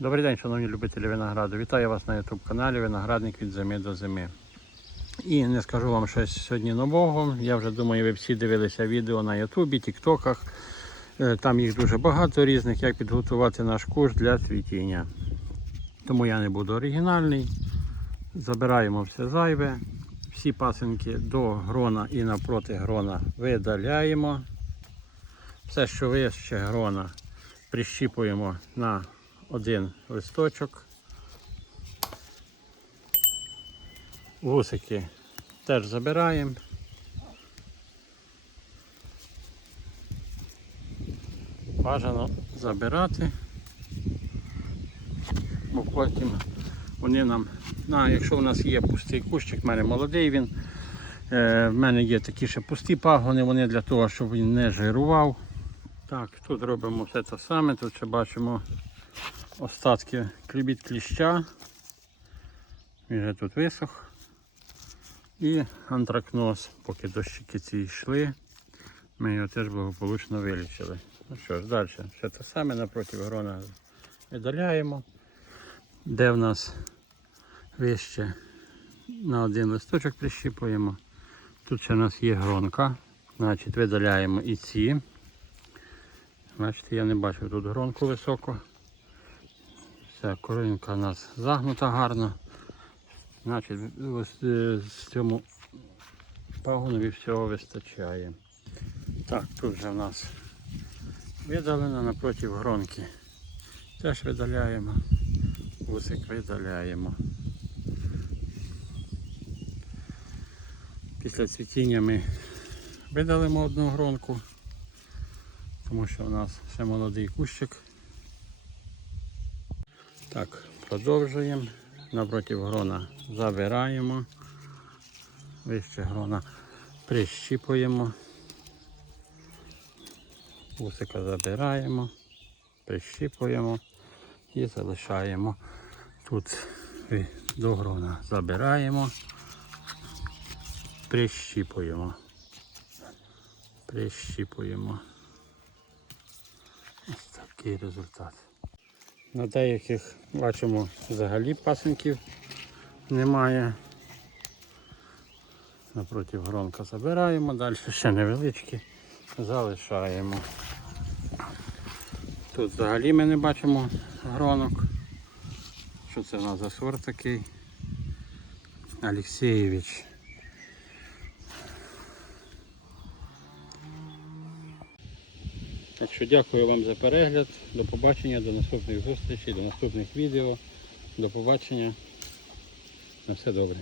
Добрий день, шановні любителі винограду. Вітаю вас на YouTube каналі Виноградник від зими до зими. І не скажу вам щось сьогодні нового. Я вже думаю, ви всі дивилися відео на Ютубі, Тіктоках. Е, Там їх дуже багато різних, як підготувати наш куш для цвітіння. Тому я не буду оригінальний. Забираємо все зайве. Всі пасинки до грона і напроти грона видаляємо. Все, що вище грона, прищіпуємо на один листочок. Вусики теж забираємо. Бажано забирати, бо потім вони нам, на, якщо у нас є пустий кущик, в мене молодий він, е, в мене є такі ще пусті пагони, вони для того, щоб він не жирував. Так, тут робимо все те саме, тут ще бачимо остатки клібіт кліща. Він вже тут висох. І антракноз, поки дощики ці йшли, ми його теж благополучно вилічили. Ну що ж, далі, все те саме напроти грона видаляємо. Де в нас вище на один листочок прищіпуємо. Тут ще в нас є гронка. Значить, видаляємо і ці. Бачите, я не бачу тут гронку високу. Все, коринка у нас загнута гарно. Значить, ось, е, з цьому пагонові всього вистачає. Так, тут вже в нас видалено напроти гронки. Теж видаляємо. Вусик видаляємо. Після цвітіння ми видалимо одну гронку, тому що у нас ще молодий кущик. Так, продовжуємо. Напроти грона забираємо. Вище грона прищіпуємо. Вусика забираємо, прищіпуємо і залишаємо. Тут до грона забираємо, прищіпуємо. Прищіпуємо. Ось такий результат. На деяких бачимо взагалі пасенків немає. Напроти гронка забираємо, далі ще невеличкі залишаємо. Тут взагалі ми не бачимо гронок. Що це в нас за сорт такий? Алексєєвич. Так що дякую вам за перегляд. До побачення, до наступних зустрічей, до наступних відео. До побачення. На все добре.